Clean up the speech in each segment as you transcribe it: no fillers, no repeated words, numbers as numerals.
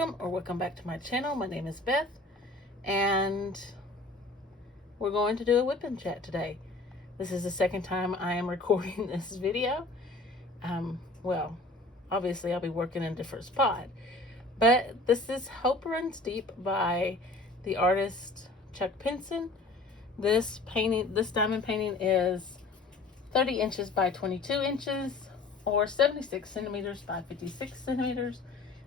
welcome or welcome back to my channel. My name is Beth, and we're going to do a WIP Chat today. This is the second time I am recording this video. Well, obviously I'll be working in a different spot, but this is Hope Runs Deep by the artist Chuck Pinson. This diamond painting is 30 inches by 22 inches or 76 centimeters by 56 centimeters.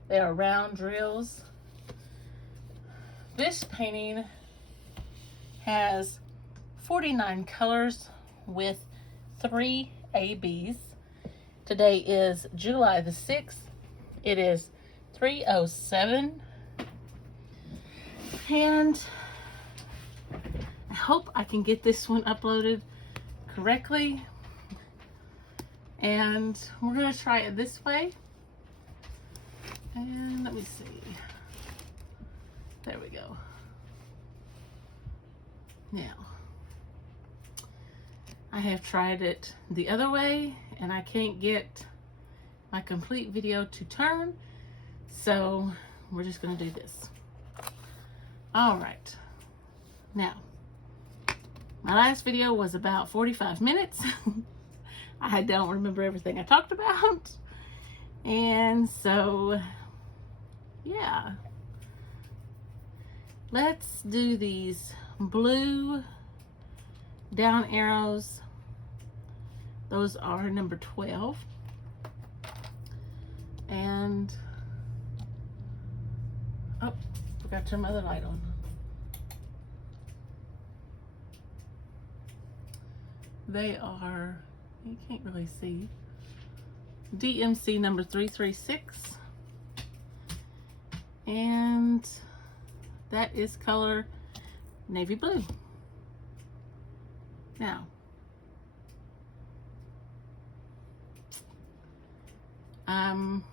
They are round drills. This painting has 49 colors with 3 ABs. Today is July the 6th. It is 3:07. And I hope I can get this one uploaded correctly. And we're going to try it this way. And let me see. There we go. Now, I have tried it the other way and I can't get my complete video to turn. So we're just going to do this. All right. Now, my last video was about 45 minutes. I don't remember everything I talked about. And so, yeah. Let's do these blue down arrows. Those are number 12. And, oh, forgot to turn my other light on. They are, you can't really see, DMC number 336, and that is color navy blue. Now, I'm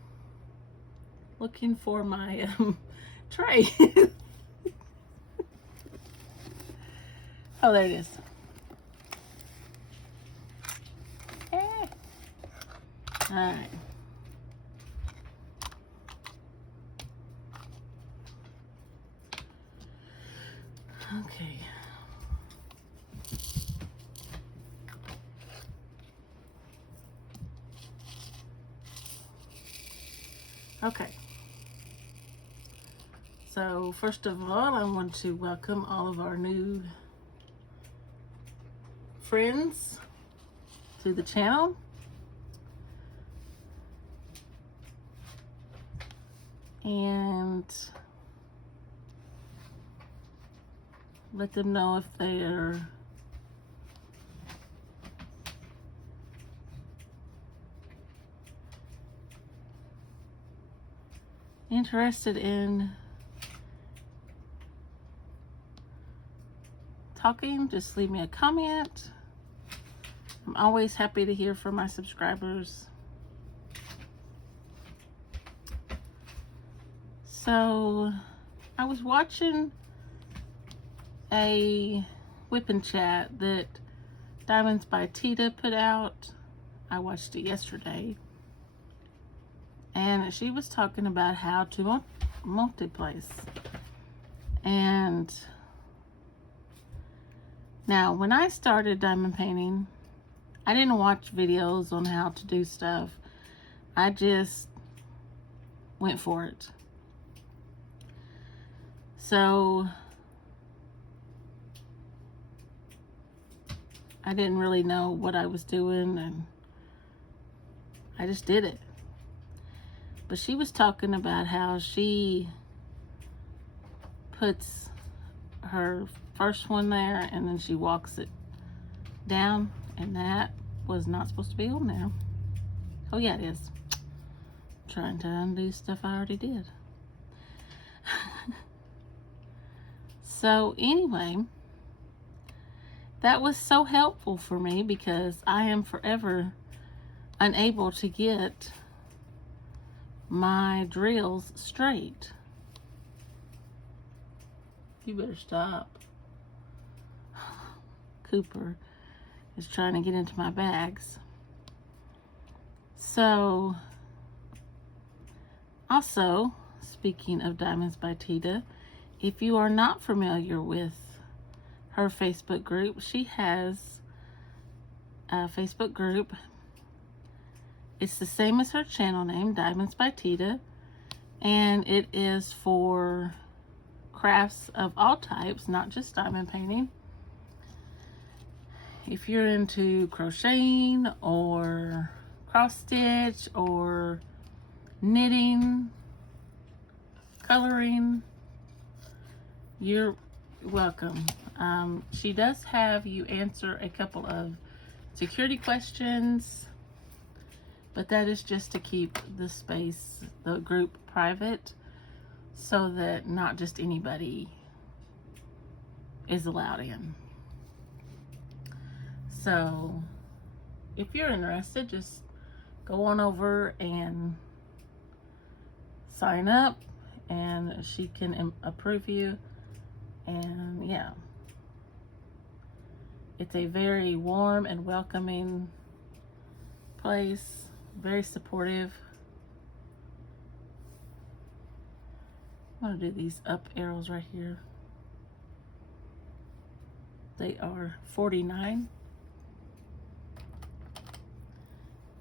looking for my tray. Oh, there it is. All right. Okay. Okay. So first of all, I want to welcome all of our new friends to the channel. And let them know if they're interested in talking. Just leave me a comment. I'm always happy to hear from my subscribers. So I was watching a WIP Chat that Diamonds by Tita put out. I watched it yesterday. And she was talking about how to multi-place. And now when I started diamond painting, I didn't watch videos on how to do stuff. I just went for it. So I didn't really know what I was doing, and I just did it. But she was talking about how she puts her first one there and then she walks it down, and that was not supposed to be on there. Oh yeah, it is. I'm trying to undo stuff I already did. So anyway, that was so helpful for me because I am forever unable to get my drills straight. You better stop. Cooper is trying to get into my bags. So, also, speaking of Diamonds by Tita, if you are not familiar with her Facebook group, she has a Facebook group. It's the same as her channel name, Diamonds by Tita, and it is for crafts of all types, not just diamond painting. If you're into crocheting or cross stitch or knitting, coloring, you're welcome. She does have you answer a couple of security questions, but that is just to keep the space, the group, private, so that not just anybody is allowed in. So if you're interested, just go on over and sign up, and she can approve you. And yeah, it's a very warm and welcoming place, very supportive. I'm going to do these up arrows right here. They are 49.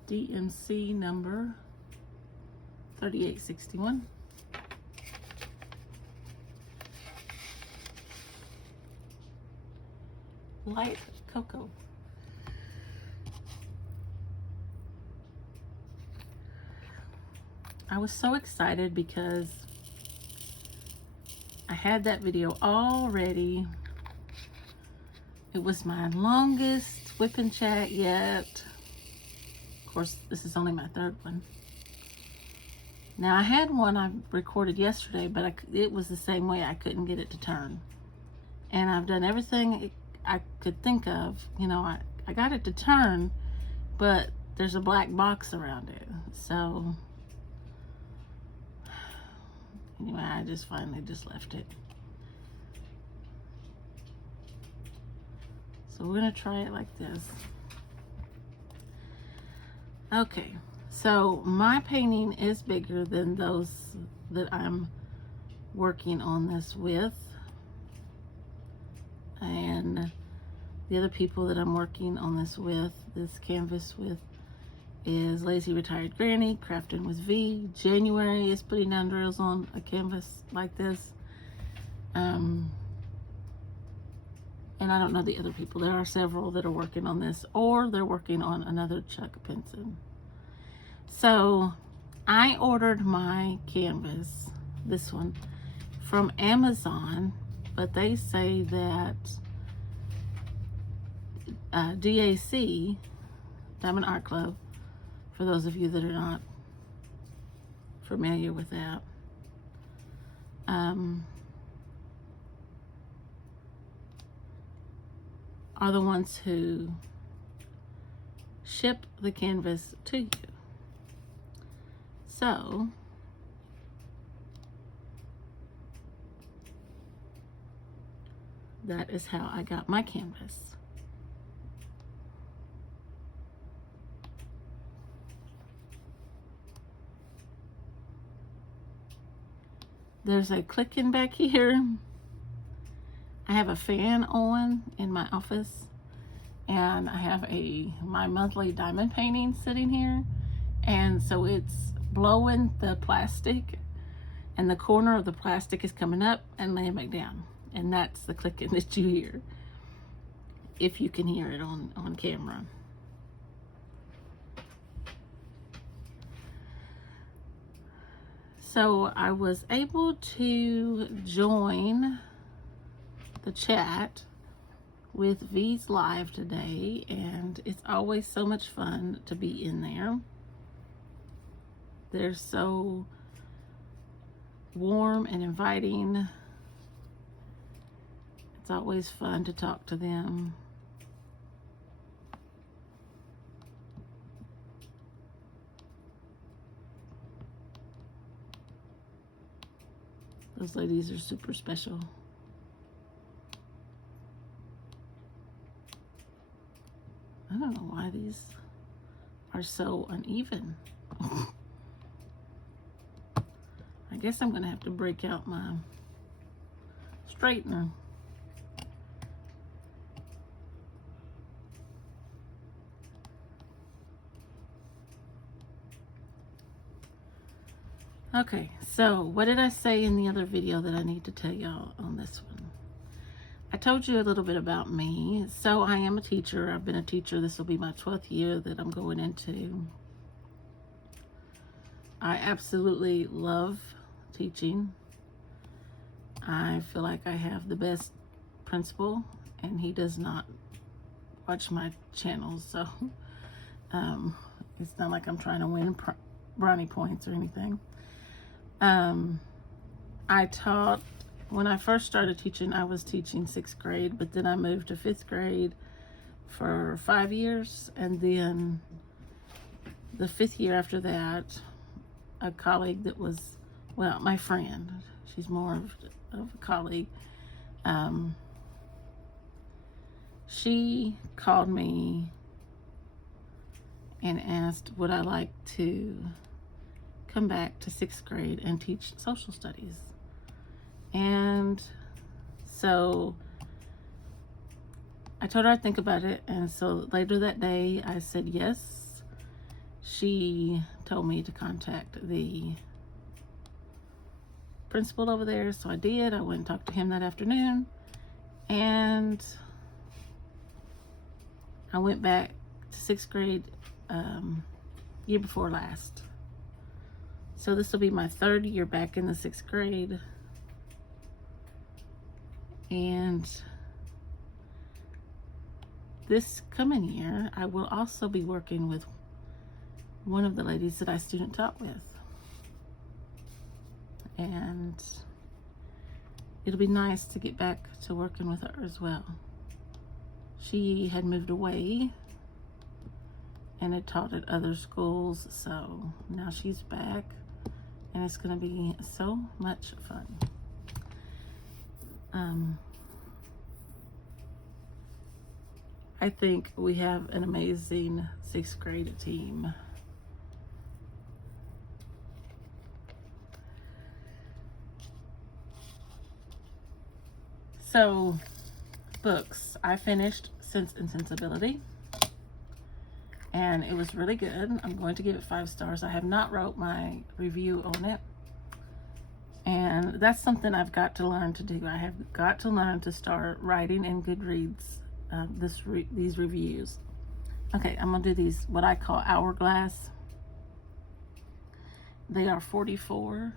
DMC number 3861. Light cocoa. I was so excited because I had that video all ready. It was my longest WIP Chat yet. Of course, this is only my third one. Now, I had one I recorded yesterday, but it was the same way. I couldn't get it to turn. And I've done everything I could think of. You know, I got it to turn, but there's a black box around it. So, anyway, I just finally just left it. So we're gonna try it like this. Okay, so my painting is bigger than those that I'm working on this with. And the other people that I'm working on this with, this canvas with, is Lazy Retired Granny, Crafting with V. January is putting down drills on a canvas like this. And I don't know the other people. There are several that are working on this, or they're working on another Chuck Pinson. So I ordered my canvas, this one, from Amazon, but they say that DAC, Diamond Art Club, for those of you that are not familiar with that, are the ones who ship the canvas to you. So that is how I got my canvas. There's a clicking back here. I have a fan on in my office, and I have my monthly diamond painting sitting here, and so it's blowing the plastic, and the corner of the plastic is coming up and laying back down, and that's the clicking that you hear, if you can hear it on camera. So I was able to join the chat with V's live today, and it's always so much fun to be in there. They're so warm and inviting. It's always fun to talk to them. Those ladies are super special. I don't know why these are so uneven. I guess I'm going to have to break out my straightener. Okay, so what did I say in the other video that I need to tell y'all on this one? I told you a little bit about me. So I am a teacher. I've been a teacher. This will be my 12th year that I'm going into. I absolutely love teaching. I feel like I have the best principal, and he does not watch my channels, so it's not like I'm trying to win brownie points or anything. I taught, when I first started teaching, I was teaching 6th grade, but then I moved to 5th grade for 5 years, and then the 5th year after that, a colleague that was, well, my friend, she's more of a colleague, she called me and asked would I like to come back to 6th grade and teach social studies. And so I told her I'd think about it, and so later that day I said yes. She told me to contact the principal over there, so I did. I went and talked to him that afternoon, and I went back to 6th grade year before last. So this will be my 3rd year back in the 6th grade. And this coming year, I will also be working with one of the ladies that I student taught with. And it'll be nice to get back to working with her as well. She had moved away and had taught at other schools, so now she's back, and it's going to be so much fun. I think we have an amazing 6th grade team. So, books. I finished Sense and Sensibility, and it was really good. I'm going to give it 5 stars. I have not wrote my review on it, and that's something I've got to learn to do. I have got to learn to start writing in Goodreads these reviews. Okay, I'm gonna do these, what I call hourglass. They are 44,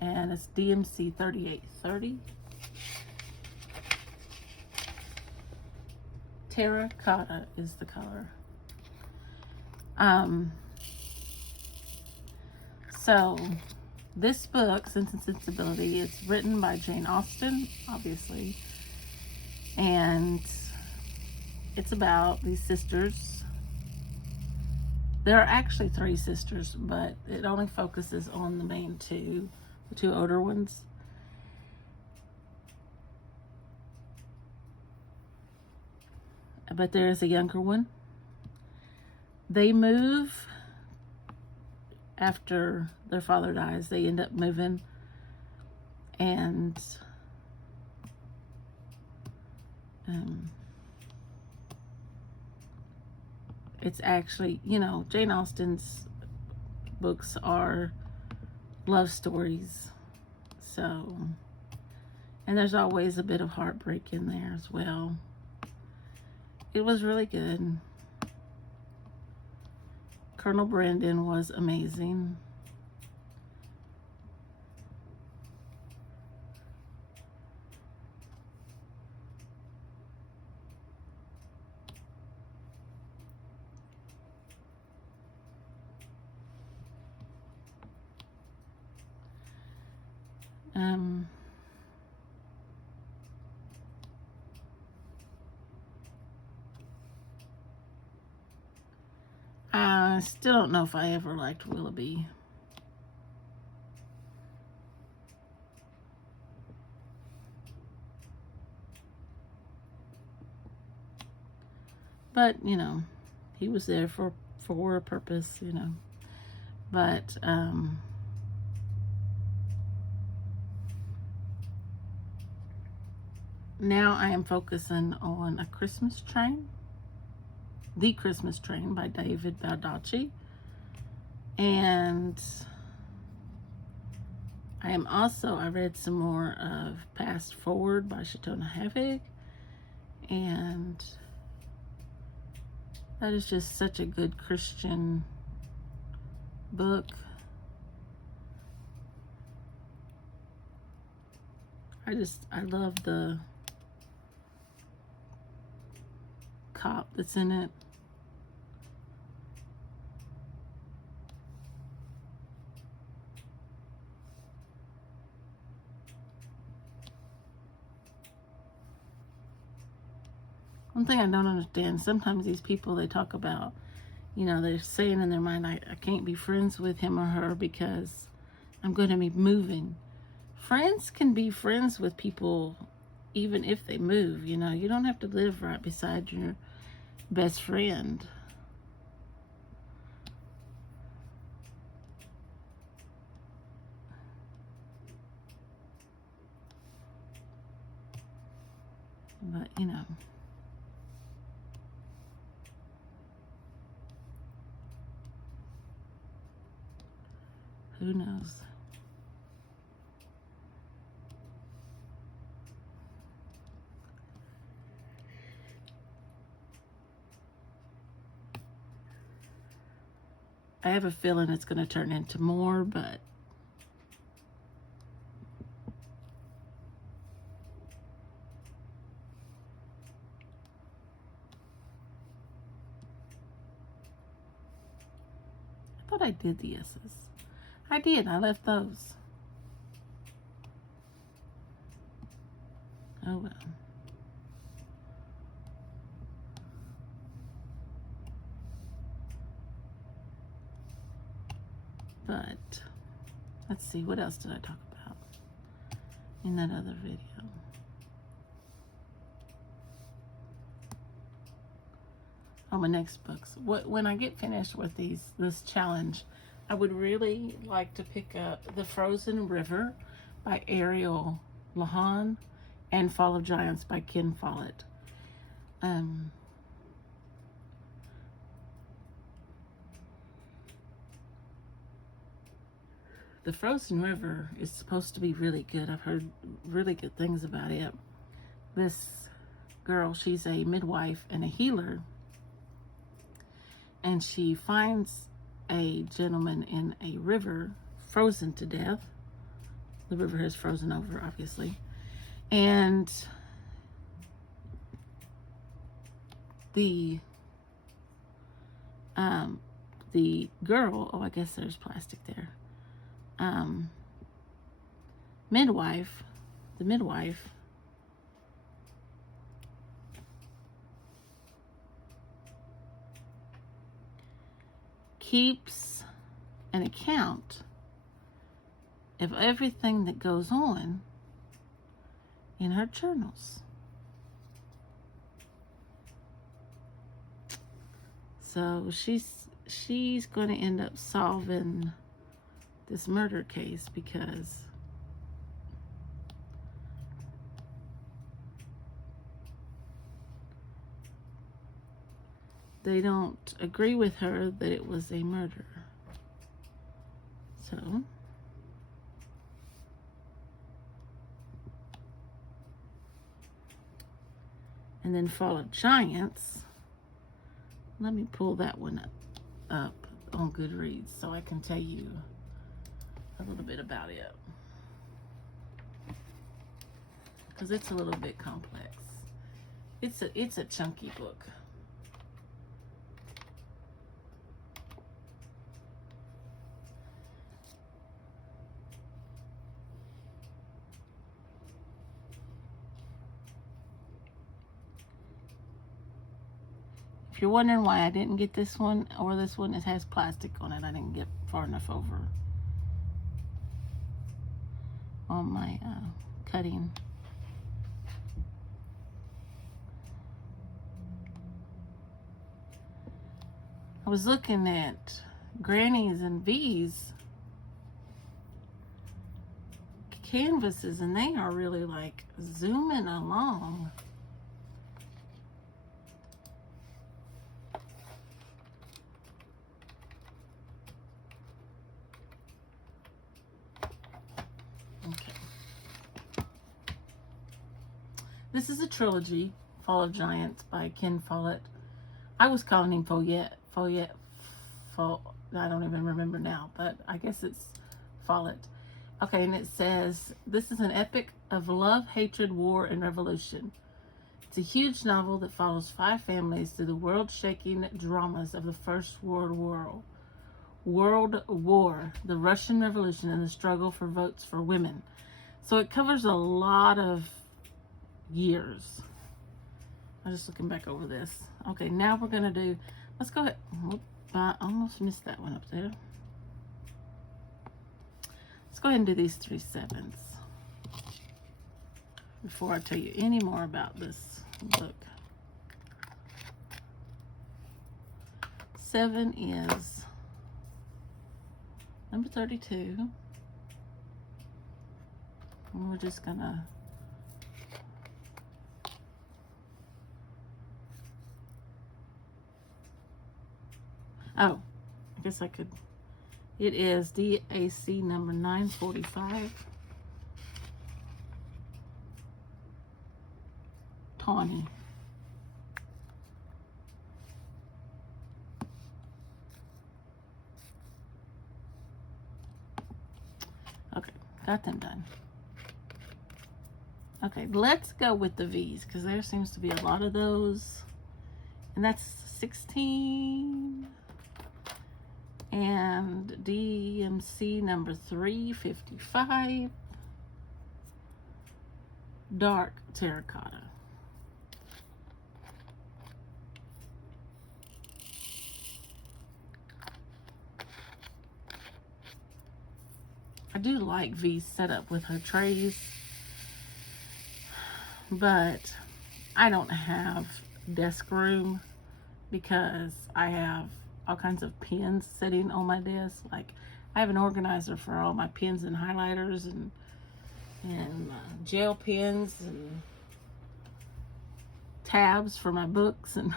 and it's DMC 3830. Terracotta is the color. So this book, Sense and Sensibility, it's written by Jane Austen, obviously, and it's about these sisters. There are actually 3 sisters, but it only focuses on the main 2, the 2 older ones. But there is a younger one. They move after their father dies. They end up moving, and it's actually, you know, Jane Austen's books are love stories, so, and there's always a bit of heartbreak in there as well. It was really good. Colonel Brandon was amazing. I still don't know if I ever liked Willoughby. But, you know, he was there for a purpose, you know. But now I am focusing on A Christmas Train, The Christmas Train by David Baldacci. And I read some more of Fast Forward by Shatona Havig, and that is just such a good Christian book. I love the cop that's in it. One thing I don't understand, sometimes these people, they talk about, you know, they're saying in their mind, I can't be friends with him or her because I'm going to be moving. Friends can be friends with people even if they move, you know. You don't have to live right beside your best friend. But, you know. Who knows? I have a feeling it's going to turn into more, but I thought I did the S's. I did. I left those. Oh well. But let's see, what else did I talk about in that other video? Oh, my next books. When I get finished with this challenge, I would really like to pick up The Frozen River by Ariel Lahan and Fall of Giants by Ken Follett. The Frozen River is supposed to be really good. I've heard really good things about it. This girl, she's a midwife and a healer, and she finds a gentleman in a river frozen to death. The river has frozen over, obviously. And the girl, oh, I guess there's plastic there. The midwife keeps an account of everything that goes on in her journals. So she's going to end up solving this murder case because they don't agree with her that it was a murder. So and then Fall of Giants. Let me pull that one up on Goodreads so I can tell you a little bit about it, because it's a little bit complex. It's a chunky book. If you're wondering why I didn't get this one or this one, it has plastic on it. I didn't get far enough over on my cutting. I was looking at grannies and V's canvases, and they are really like zooming along. Okay. This is a trilogy, Fall of Giants by Ken Follett. I was calling him Follett. I don't even remember now, but I guess it's Follett. Okay, and it says, this is an epic of love, hatred, war, and revolution. It's a huge novel that follows 5 families through the world-shaking dramas of the First World War, the Russian Revolution, and the struggle for votes for women. So it covers a lot of years. I'm just looking back over this. Okay, now we're going to do, let's go ahead. Whoop, I almost missed that one up there. Let's go ahead and do these 3 sevens before I tell you any more about this book. 7 is number 32. And we're just gonna I guess I could. It is DAC number 945. Tawny. Okay, got them done. Okay, let's go with the V's because there seems to be a lot of those. And that's 16. And DMC number 355. Dark terracotta. I do like V's setup with her trays, but I don't have desk room because I have all kinds of pens sitting on my desk. Like, I have an organizer for all my pens and highlighters and gel pens and tabs for my books and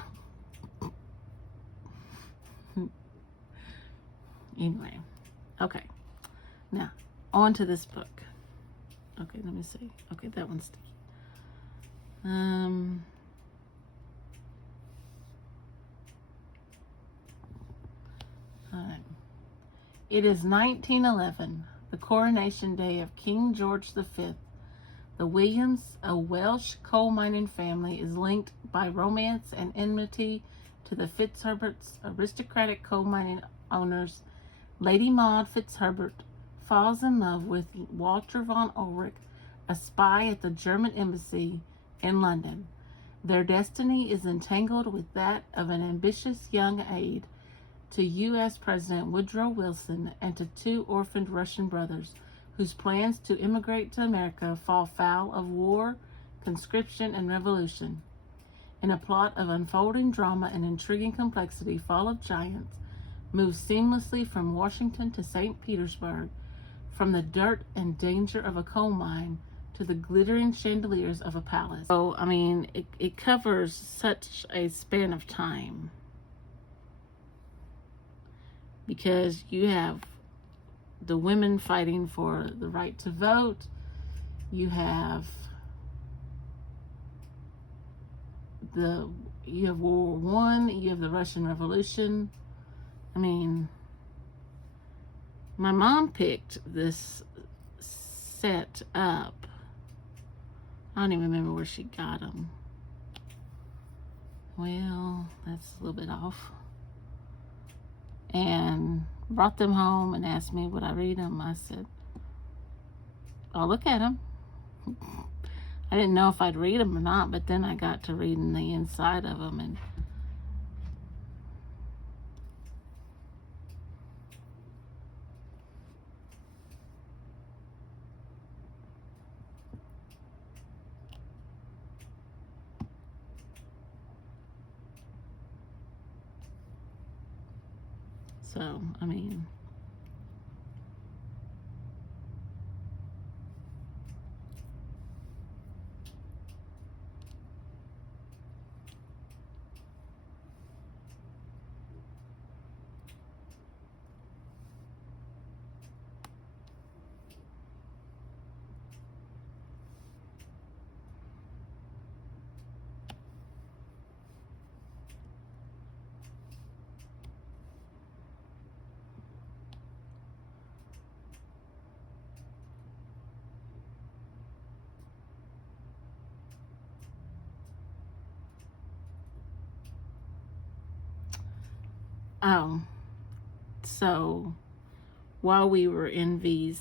anyway. Okay, now on to this book. Okay, let me see. Okay, that one's sticky. All right. It is 1911, the coronation day of King George V. The Williams, a Welsh coal mining family, is linked by romance and enmity to the Fitzherberts, aristocratic coal mining owners. Lady Maud Fitzherbert falls in love with Walter von Ulrich, a spy at the German embassy in London. Their destiny is entangled with that of an ambitious young aide to U.S. President Woodrow Wilson and to 2 orphaned Russian brothers whose plans to immigrate to America fall foul of war, conscription, and revolution. In a plot of unfolding drama and intriguing complexity, Fall of Giants moves seamlessly from Washington to St. Petersburg, from the dirt and danger of a coal mine to the glittering chandeliers of a palace. So, I mean, it covers such a span of time. Because you have the women fighting for the right to vote. You have World War I. You have the Russian Revolution. I mean, my mom picked this set up. I don't even remember where she got them. Well, that's a little bit off. And brought them home and asked me would I read them. I said, I'll look at them. I didn't know if I'd read them or not, but then I got to reading the inside of them, and So, I mean, so while we were in V's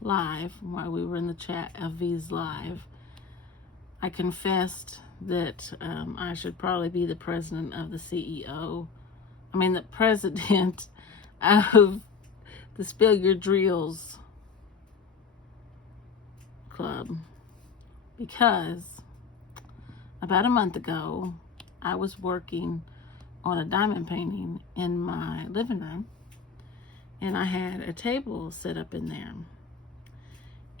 live, while we were in the chat of V's live, I confessed that I should probably be the president of the CEO. I mean, the president of the Spill Your Drills Club, because about a month ago, I was working on a diamond painting in my living room, and I had a table set up in there,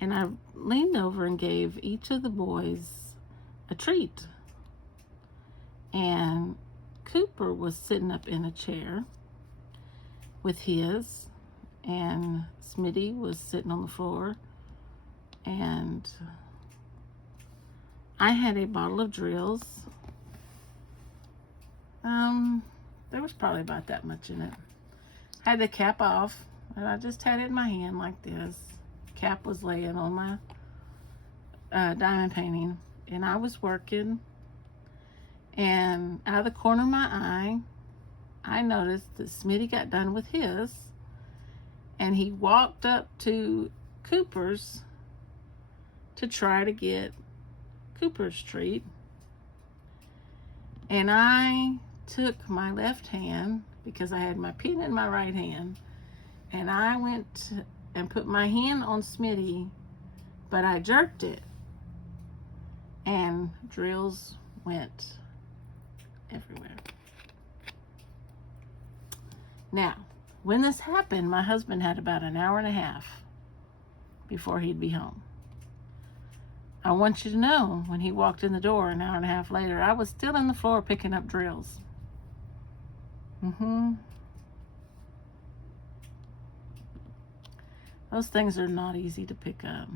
and I leaned over and gave each of the boys a treat. And Cooper was sitting up in a chair with his, and Smitty was sitting on the floor, and I had a bottle of drills. There was probably about that much in it. I had the cap off, and I just had it in my hand like this. Cap was laying on my diamond painting, and I was working, and out of the corner of my eye, I noticed that Smitty got done with his, and he walked up to Cooper's to try to get Cooper's treat. And I took my left hand, because I had my pen in my right hand, and I went and put my hand on Smitty, but I jerked it, and drills went everywhere. Now, when this happened, my husband had about an hour and a half before he'd be home. I want you to know, when he walked in the door an hour and a half later, I was still on the floor picking up drills. Those things are not easy to pick up.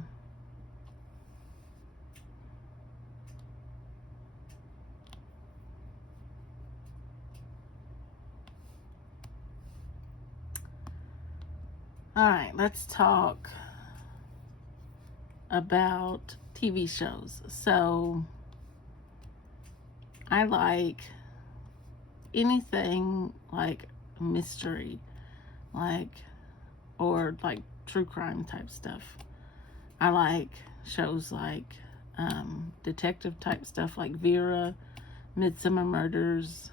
All right, let's talk about TV shows. So I like anything like mystery, or true crime type stuff. I like shows like detective type stuff like Vera, Midsummer Murders.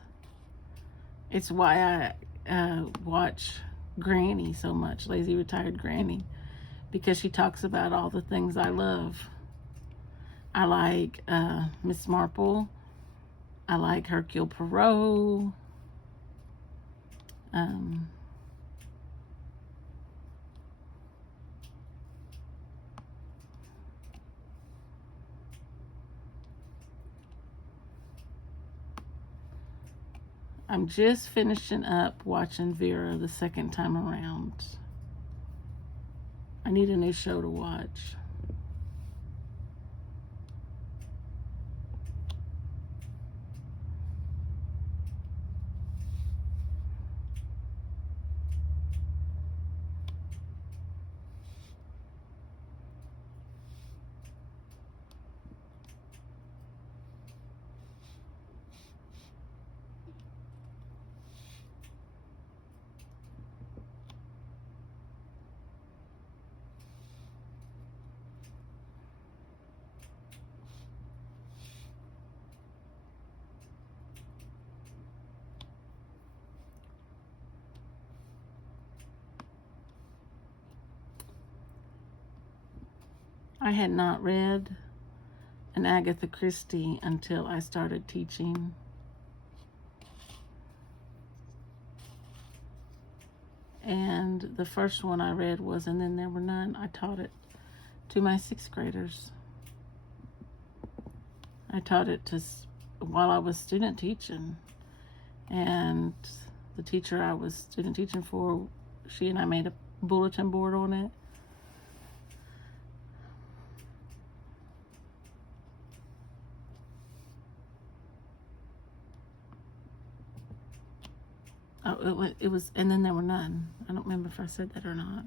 It's why I watch Granny so much, Lazy Retired Granny, because she talks about all the things I love. I like Miss Marple. I like Hercule Poirot. I'm just finishing up watching Vera the second time around. I need a new show to watch. I had not read an Agatha Christie until I started teaching. And the first one I read was And Then There Were None. I taught it to my 6th graders. I taught it while I was student teaching. And the teacher I was student teaching for, she and I made a bulletin board on it. Oh, it was And Then There Were None. I don't remember if I said that or not.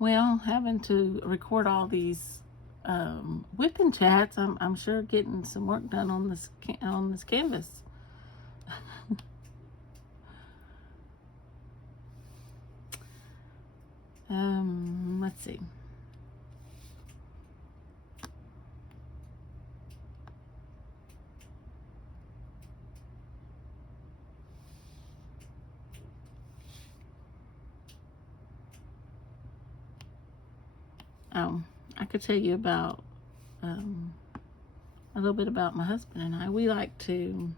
Well, having to record all these whipping chats, I'm sure getting some work done on this canvas. Let's see. I could tell you about a little bit about my husband and I. We like to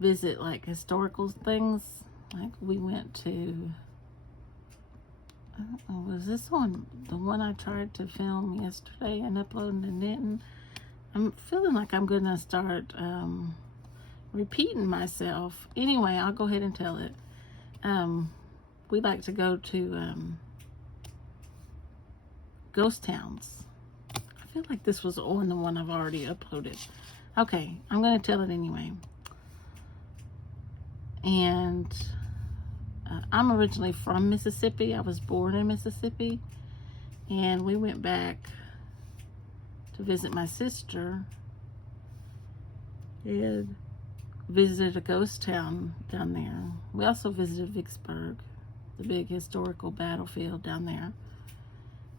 visit like historical things. Like we went to, I don't know, was this one the one I tried to film yesterday and upload and didn't? I'm feeling like I'm gonna start repeating myself. Anyway, I'll go ahead and tell it. We like to go to ghost towns. I feel like this was on the one I've already uploaded. Okay, I'm gonna tell it anyway. And I'm originally from Mississippi. I was born in Mississippi, and we went back to visit my sister and visited a ghost town down there. We also visited Vicksburg, the big historical battlefield down there.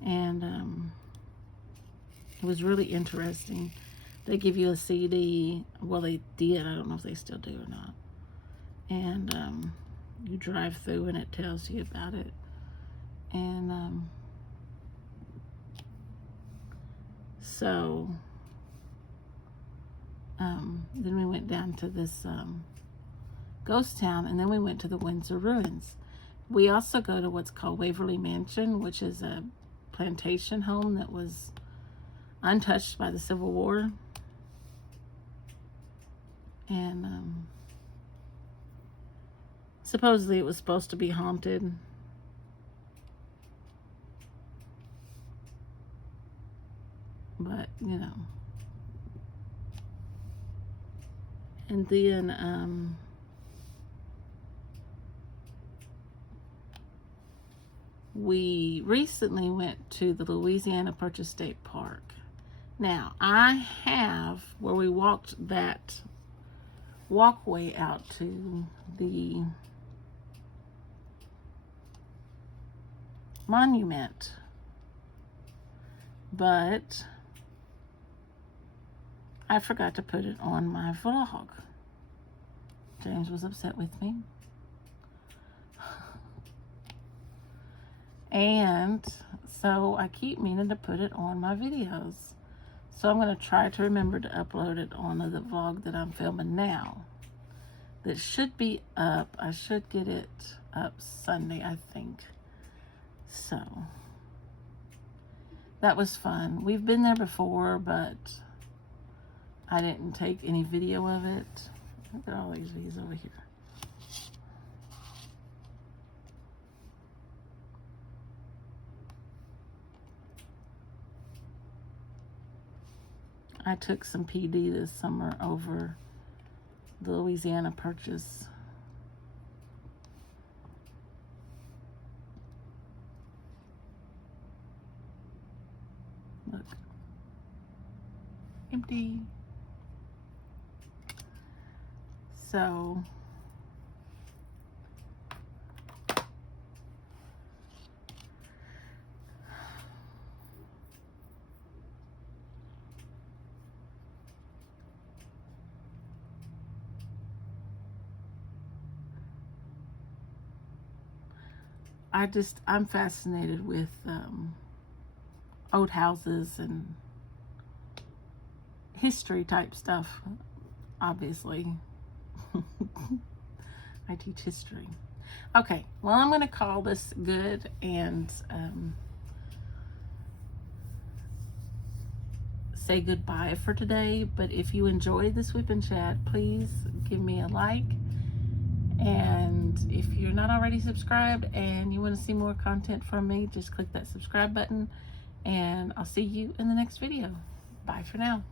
And it was really interesting. They give you a CD. Well, they did. I don't know if they still do or not. And you drive through and it tells you about it. And so then we went down to this ghost town, and then we went to the Windsor Ruins. We also go to what's called Waverly Mansion, which is a plantation home that was untouched by the Civil War. And supposedly it was supposed to be haunted. But, you know. And then we recently went to the Louisiana Purchase State Park. Now, I have, where we walked that walkway out to the monument, but I forgot to put it on my vlog. James was upset with me. And so I keep meaning to put it on my videos. So I'm going to try to remember to upload it on the vlog that I'm filming now. That should be up. I should get it up Sunday, I think. So that was fun. We've been there before, but I didn't take any video of it. Look at all these videos over here. I took some PD this summer over the Louisiana Purchase. Look. empty. So I'm fascinated with old houses and history type stuff, obviously. I teach history. Okay, well, I'm going to call this good and say goodbye for today. But if you enjoyed this WIP Chat, please give me a like. And if you're not already subscribed and you want to see more content from me, just click that subscribe button. And I'll see you in the next video. Bye for now.